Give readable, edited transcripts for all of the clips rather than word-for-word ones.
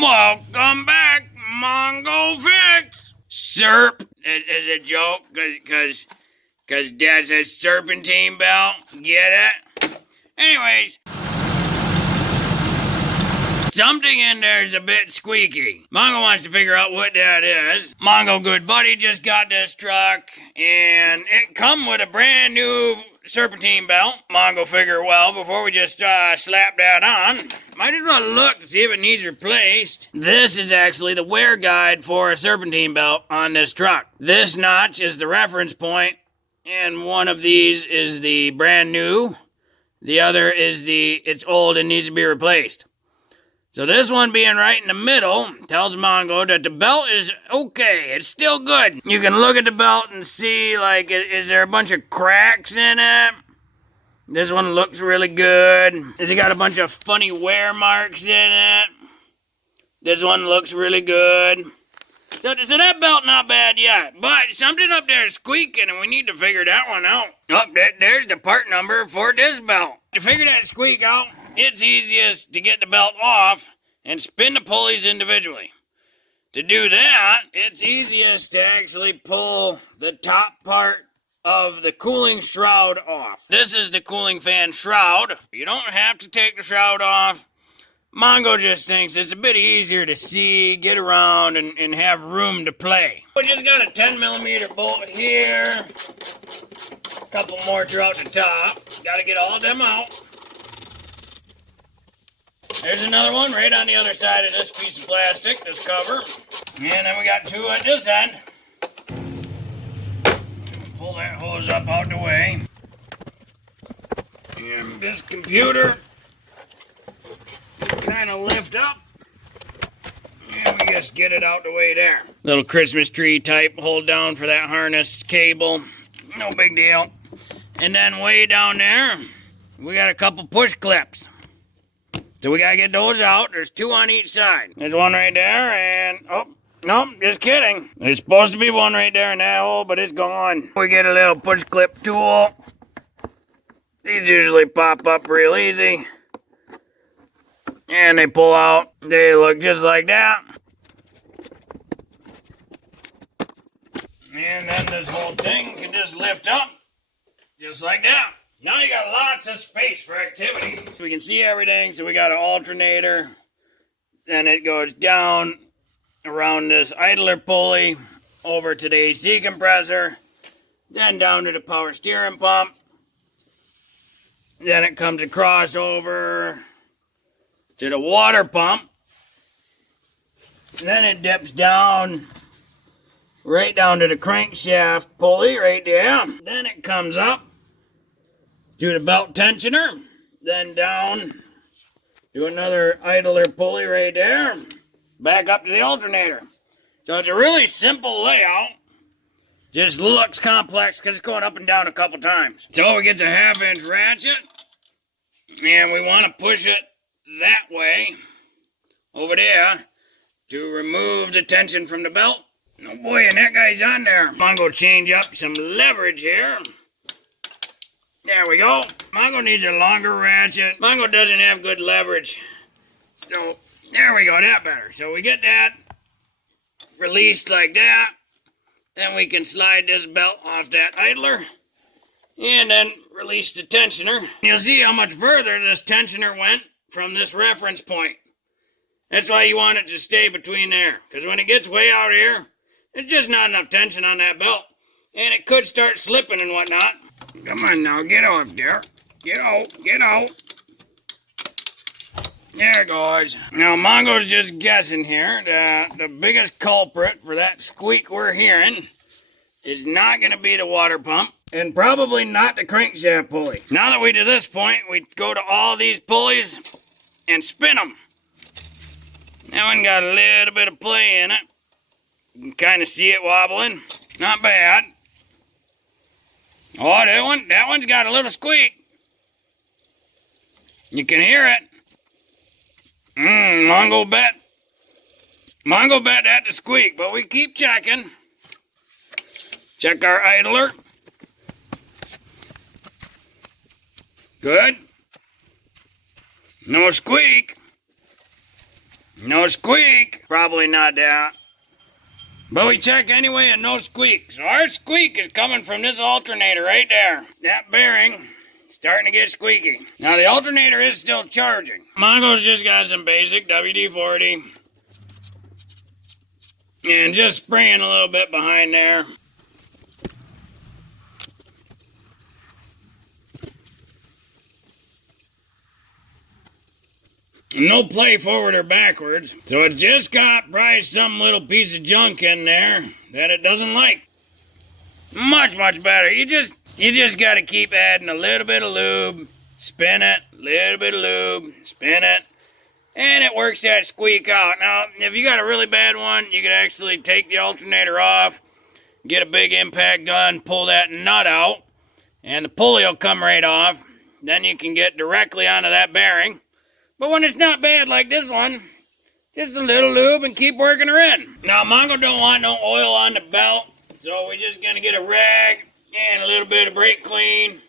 Welcome back, Mongo Fix. Serp is a joke, cause Dad says serpentine belt. Get it? Anyways, something in there is a bit squeaky. Mongo wants to figure out what that is. Mongo, good buddy, just got this truck, and it come with a brand new serpentine belt. Mongo figure, well, before we just slap that on, might as well look to see if it needs replaced. This is actually the wear guide for a serpentine belt on this truck. This notch is the reference point, and one of these is the brand new. The other is it's old and needs to be replaced. So this one being right in the middle tells Mongo that the belt is okay. It's still good. You can look at the belt and see, like, is there a bunch of cracks in it? This one looks really good. Has it got a bunch of funny wear marks in it? This one looks really good. So that belt not bad yet. But something up there is squeaking and we need to figure that one out. Oh, there's the part number for this belt. To figure that squeak out, it's easiest to get the belt off and spin the pulleys individually. To do that, it's easiest to actually pull the top part of the cooling shroud off. This is the cooling fan shroud. You don't have to take the shroud off. Mongo just thinks it's a bit easier to see, get around, and have room to play. We just got a 10mm bolt here. A couple more throughout the top. Got to get all of them out. There's another one right on the other side of this piece of plastic, this cover. And then we got two at this end. Pull that hose up out the way. And this computer kind of lift up. And we just get it out the way there. Little Christmas tree type hold down for that harness cable. No big deal. And then way down there, we got a couple push clips. So we gotta get those out. There's two on each side. There's one right there, and oh, nope, just kidding. There's supposed to be one right there in that hole, but it's gone. We get a little push clip tool. These usually pop up real easy. And they pull out. They look just like that. And then this whole thing can just lift up, just like that. Now you got lots of space for activity. We can see everything, so we got an alternator. Then it goes down around this idler pulley, over to the AC compressor, then down to the power steering pump. Then it comes across over to the water pump. And then it dips down, right down to the crankshaft pulley right there. Then it comes up to the belt tensioner, then down to another idler pulley right there, back up to the alternator. So it's a really simple layout, just looks complex because it's going up and down a couple times. So it gets a 1/2-inch ratchet, and we want to push it that way, over there, to remove the tension from the belt. Oh boy, and that guy's on there. Mongo change up some leverage here. There we go. Mongo needs a longer ratchet. Mongo doesn't have good leverage. So, there we go, that better. So we get that released like that. Then we can slide this belt off that idler. And then release the tensioner. You'll see how much further this tensioner went from this reference point. That's why you want it to stay between there. Because when it gets way out here, there's just not enough tension on that belt. And it could start slipping and whatnot. Come on now, get off there. Get out, get out. There it goes. Now, Mongo's just guessing here that the biggest culprit for that squeak we're hearing is not going to be the water pump, and probably not the crankshaft pulley. Now that we to this point, we go to all these pulleys and spin them. That one got a little bit of play in it. You can kind of see it wobbling. Not bad. Oh, that one's got a little squeak. You can hear it. Mongo bet that's a squeak, but we keep checking. Check our idler. Good. No squeak. No squeak. Probably not that. But we check anyway and no squeak. So our squeak is coming from this alternator right there. That bearing starting to get squeaky. Now the alternator is still charging. Mongo's just got some basic WD-40. And just spraying a little bit behind there. No play forward or backwards. So it just got probably some little piece of junk in there that it doesn't like. Much better. You just got to keep adding a little bit of lube, spin it, little bit of lube, spin it, and it works that squeak out. Now, if you got a really bad one, you could actually take the alternator off, get a big impact gun, pull that nut out, and the pulley will come right off. Then you can get directly onto that bearing. But when it's not bad like this one, just a little lube and keep working her in. Now, Mongo don't want no oil on the belt, so we're just going to get a rag and a little bit of brake clean.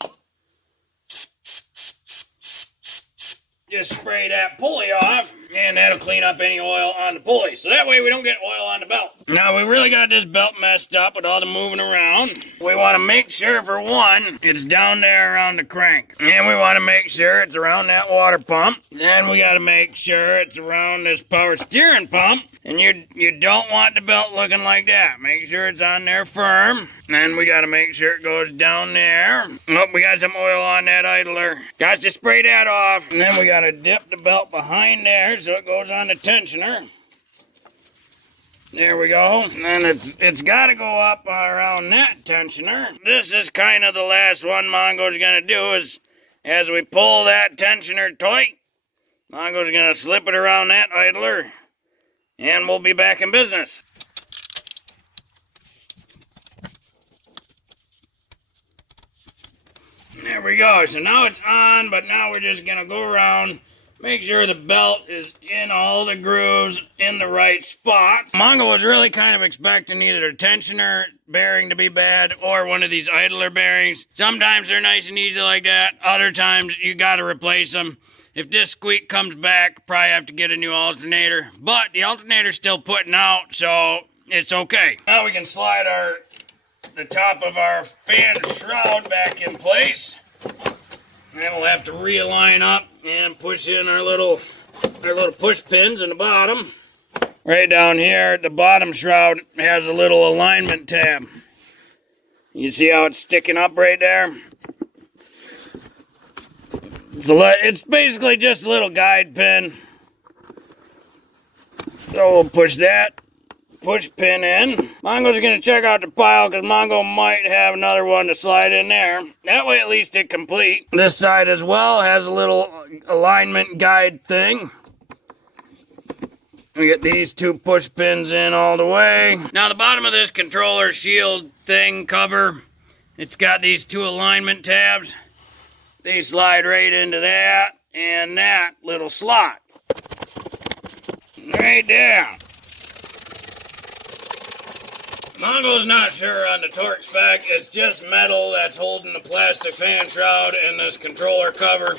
Just spray that pulley off, and that'll clean up any oil on the pulley. So that way we don't get oil on the belt. Now, we really got this belt messed up with all the moving around. We want to make sure, for one, it's down there around the crank. And we want to make sure it's around that water pump. Then we got to make sure it's around this power steering pump. And you don't want the belt looking like that. Make sure it's on there firm. Then we got to make sure it goes down there. Oh, we got some oil on that idler. Got to spray that off. And then we got to dip the belt behind there so it goes on the tensioner. There we go. And then it's got to go up around that tensioner. This is kind of the last one Mongo's going to do is as we pull that tensioner tight, Mongo's going to slip it around that idler. And we'll be back in business. There we go. So now it's on, but now we're just going to go around, make sure the belt is in all the grooves in the right spots. Mongo was really kind of expecting either a tensioner bearing to be bad or one of these idler bearings. Sometimes they're nice and easy like that. Other times you got to replace them. If this squeak comes back, probably have to get a new alternator. But the alternator's still putting out, so it's okay. Now we can slide the top of our fan shroud back in place. And then we'll have to realign up and push in our little push pins in the bottom. Right down here, the bottom shroud has a little alignment tab. You see how it's sticking up right there? It's basically just a little guide pin. So we'll push that push pin in. Mongo's going to check out the pile because Mongo might have another one to slide in there. That way at least it's complete. This side as well has a little alignment guide thing. We get these two push pins in all the way. Now the bottom of this controller shield thing cover, it's got these two alignment tabs. They slide right into that and that little slot. Right there. Mongo's not sure on the torque spec. It's just metal that's holding the plastic fan shroud and this controller cover.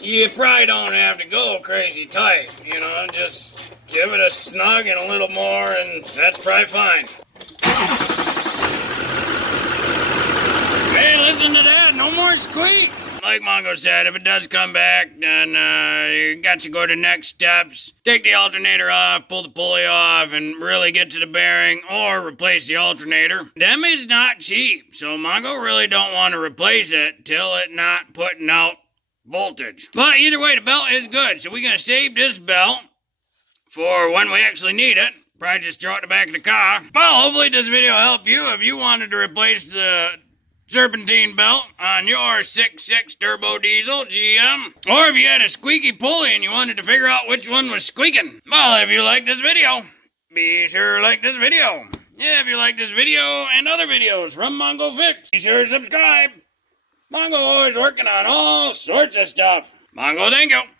You probably don't have to go crazy tight, you know, just give it a snug and a little more and that's probably fine. Hey, listen to that, no more squeak. Like Mongo said, if it does come back, then you got to go to next steps. Take the alternator off, pull the pulley off, and really get to the bearing, or replace the alternator. Them is not cheap, so Mongo really don't want to replace it till it not putting out voltage. But either way, the belt is good, so we're going to save this belt for when we actually need it. Probably just throw it in the back of the car. Well, hopefully this video helped you if you wanted to replace the Serpentine belt on your 6.6 turbo diesel GM, or if you had a squeaky pulley and you wanted to figure out which one was squeaking. Well, if you like this video, be sure to like this video. Yeah, if you like this video and other videos from Mongo Fix, be sure to subscribe. Mongo always working on all sorts of stuff. Mongo, thank you.